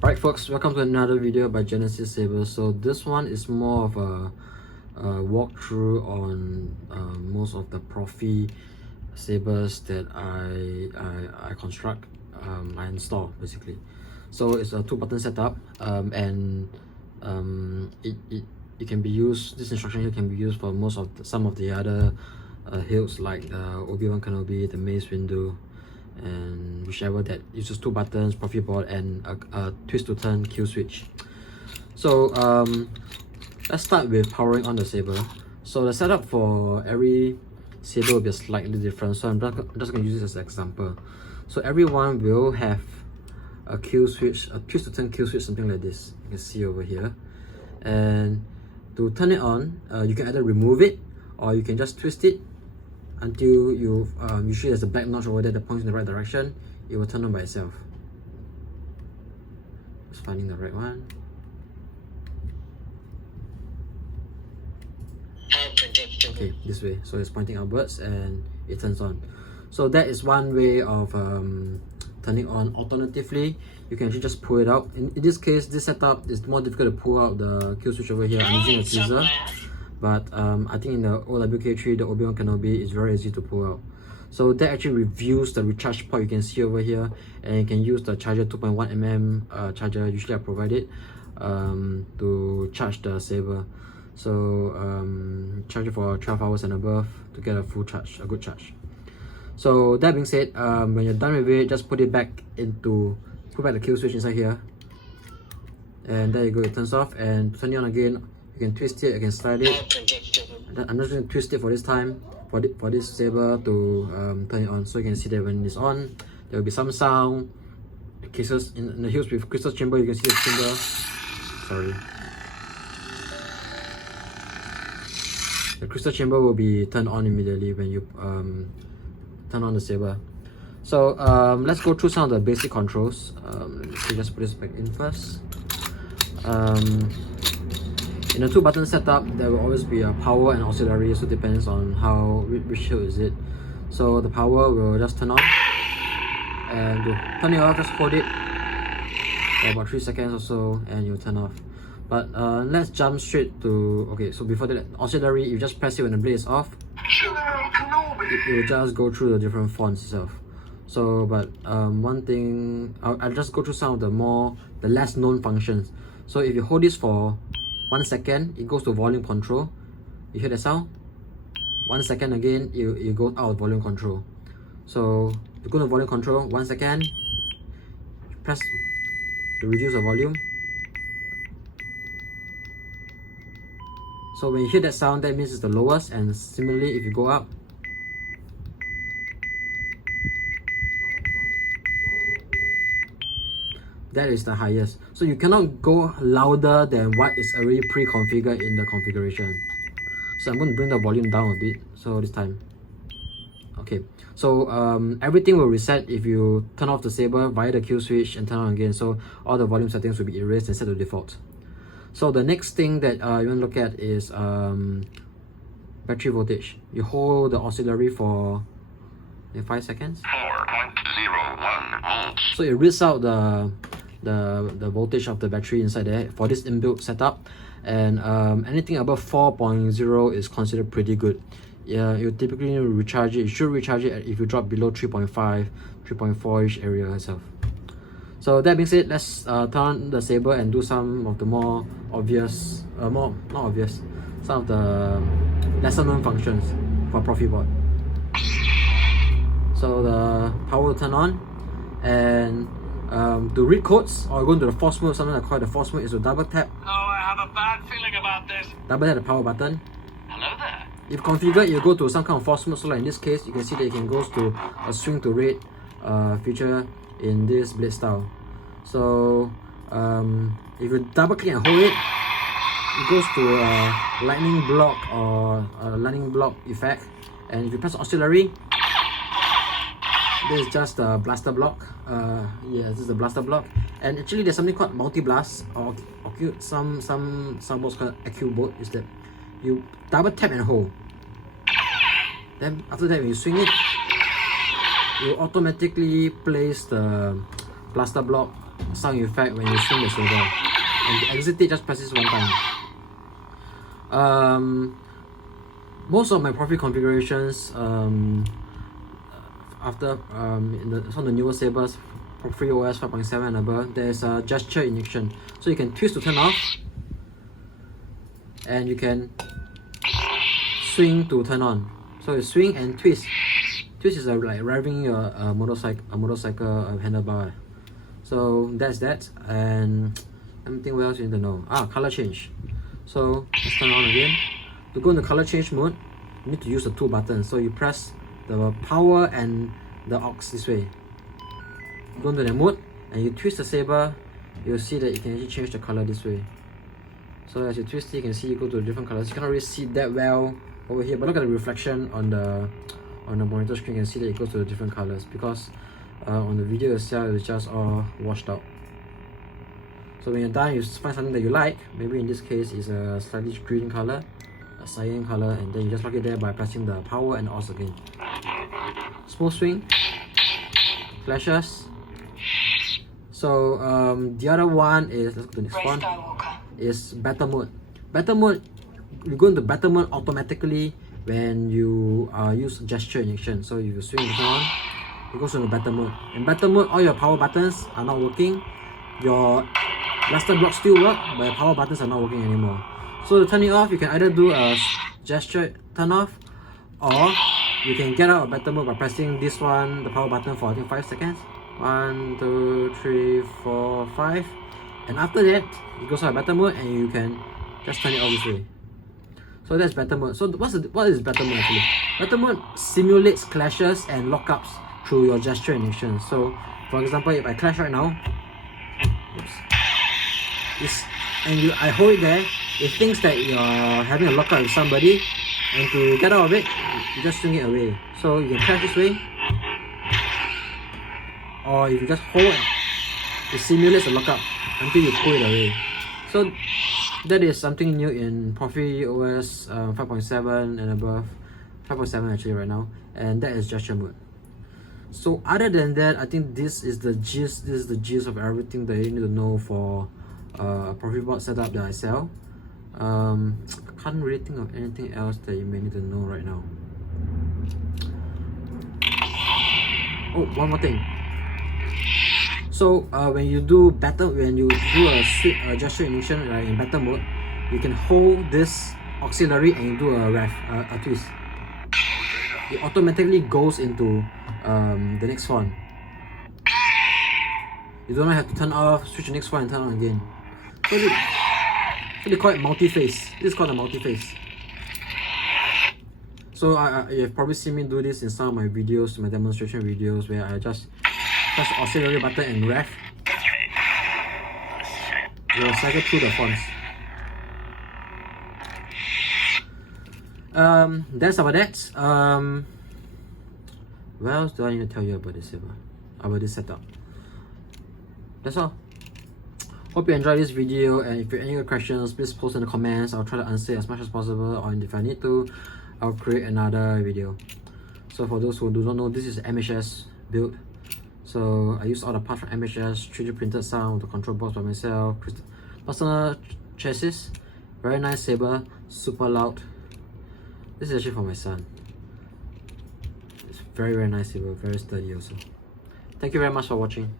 Alright folks, welcome to another video by Genesis Saber. So this one is more of a walkthrough on most of the Proffi sabers that I construct, I install basically. So it's a 2-button setup, and it can be used. This instruction here can be used for some of the other hilts like Obi-Wan Kenobi, the Mace window, and whichever that uses 2 buttons, Proffieboard, and a twist to turn kill switch. So let's start with powering on the saber. So the setup for every saber will be slightly different, so I'm just going to use this as an example. So everyone will have a kill switch, a twist to turn kill switch, something like this. You can see over here. And to turn it on, you can either remove it or you can just twist it until you usually there's a black notch over there that points in the right direction. It will turn on by itself. Just finding the right one. Okay, this way. So it's pointing outwards and it turns on. So that is one way of turning on. Alternatively, you can actually just pull it out. In this case, this setup is more difficult to pull out the kill switch over here. I'm using a tweezer. But I think in the OWK3, the Obi-Wan Kenobi, is very easy to pull out. So that actually reviews the recharge port you can see over here, and you can use the charger 2.1mm charger, usually I provide it, to charge the saber. So charge it for 12 hours and above to get a full charge, a good charge. So that being said, when you're done with it, just put back the kill switch inside here, and there you go, it turns off. And turn it on again. You can twist it, you can slide it. I'm just going to twist it for this time, for this saber to turn it on. So you can see that when it's on, there will be some sound. The cases in the hills with crystal chamber, you can see the chamber. Sorry. The crystal chamber will be turned on immediately when you turn on the saber. So let's go through some of the basic controls. Let me just put this back in first. In a 2-button setup, there will always be a power and auxiliary, so it depends on which hilt is it. So the power will just turn on, and to turn it off, just hold it for about 3 seconds or so, and you'll turn off. But let's jump straight to, okay, so before that, auxiliary, you just press it when the blade is off. It will just go through the different fonts itself. So, but one thing, I'll just go through some of the less known functions. So if you hold this for 1 second, it goes to volume control. You hear the sound? 1 second again, you go out of volume control. So you go to volume control, 1 second, press to reduce the volume. So when you hear that sound, that means it's the lowest, and similarly if you go up, that is the highest. So you cannot go louder than what is already pre-configured in the configuration. So I'm going to bring the volume down a bit, so this time. Okay, so everything will reset if you turn off the saber via the kill switch and turn on again. So all the volume settings will be erased and set to default. So the next thing that you want to look at is battery voltage. You hold the auxiliary for 5 seconds. 4.01 volts. So it reads out the voltage of the battery inside there for this inbuilt setup, and anything above 4.0 is considered pretty good. Yeah, you typically need to recharge it. You should recharge it if you drop below 3.5, 3.4-ish area itself. So that being said, let's turn on the saber and do some of the more obvious, not obvious, some of the lesser known functions for Proffieboard. So the power will turn on, and to read codes or go into the force mode, something I call the force mode, is to double tap. Oh, I have a bad feeling about this. Double tap the power button. Hello there. If configured, you go to some kind of force mode. So like in this case, you can see that it can go to a swing to rate feature in this blade style. So if you double click and hold it, it goes to a lightning block or a lightning block effect. And if you press auxiliary, this is just a blaster block. Yeah, this is the blaster block. And actually there's something called multi-blast, or some boats called AQ boat, is that you double tap and hold. Then after that, when you swing it, you automatically place the blaster block sound effect when you swing the saber. And to exit it, just press this one time. Most of my Proffi configurations, after some of the newer sabers, Proffi OS 5.7 and above, there's a gesture injection. So you can twist to turn off, and you can swing to turn on. So you swing and twist. Twist is like revving your motorcycle handlebar. So that's that. And let me think what else you need to know. Color change. So let's turn on again. To go into color change mode, you need to use the two buttons. So you press the power and the aux this way. Go into the mode and you twist the saber. You'll see that you can actually change the color this way. So as you twist it, you can see you go to different colors. You cannot really see that well over here, but look at the reflection on the monitor screen. You can see that it goes to the different colors because on the video itself it's just all washed out. So when you're done, you find something that you like. Maybe in this case it's a slightly green color, a cyan color, and then you just lock it there by pressing the power and aux again. Smooth swing, flashes. So the other one is, let's go to the next one, is battle mode. Battle mode, you go into battle mode automatically when you use gesture injection. So if you swing the on, it goes into battle mode. In battle mode, all your power buttons are not working. Your blaster blocks still work, but your power buttons are not working anymore. So to turn it off, you can either do a gesture turn off, or you can get out of battle mode by pressing this one, the power button, for I think 5 seconds. 1, 2, 3, 4, 5. And after that, it goes out of battle mode and you can just turn it off this way. So that's battle mode. So what is battle mode actually? Battle mode simulates clashes and lockups through your gesture injection. So for example, if I clash right now, I hold it there, it thinks that you're having a lockup with somebody, and to get out of it, you just swing it away. So you can clash this way, or if you just hold it simulates a lockup until you pull it away. So that is something new in Proffi OS 5.7 and above, 5.7 actually right now, and that is gesture mode. So other than that, I think this is the gist of everything that you need to know for Proffieboard setup that I sell. Can't really think of anything else that you may need to know right now. Oh, one more thing. So when you do a gesture injection in battle mode, you can hold this auxiliary and you do a twist. It automatically goes into the next one. You don't have to turn off, switch the next one and turn on again. So they call it multi-phase. This is called a multi-phase. So you've probably seen me do this in some of my videos, my demonstration videos, where I just press the auxiliary button and rev. It will cycle through the fonts. That's about that. What else do I need to tell you about this setup? That's all. Hope you enjoyed this video, and if you have any questions, please post in the comments. I'll try to answer as much as possible, or if I need to, I'll create another video. So for those who do not know, this is MHS build. So I used all the parts from MHS, 3D printed some of the control box by myself, personal chassis, very nice saber, super loud. This is actually for my son. It's very nice saber, very sturdy also. Thank you very much for watching.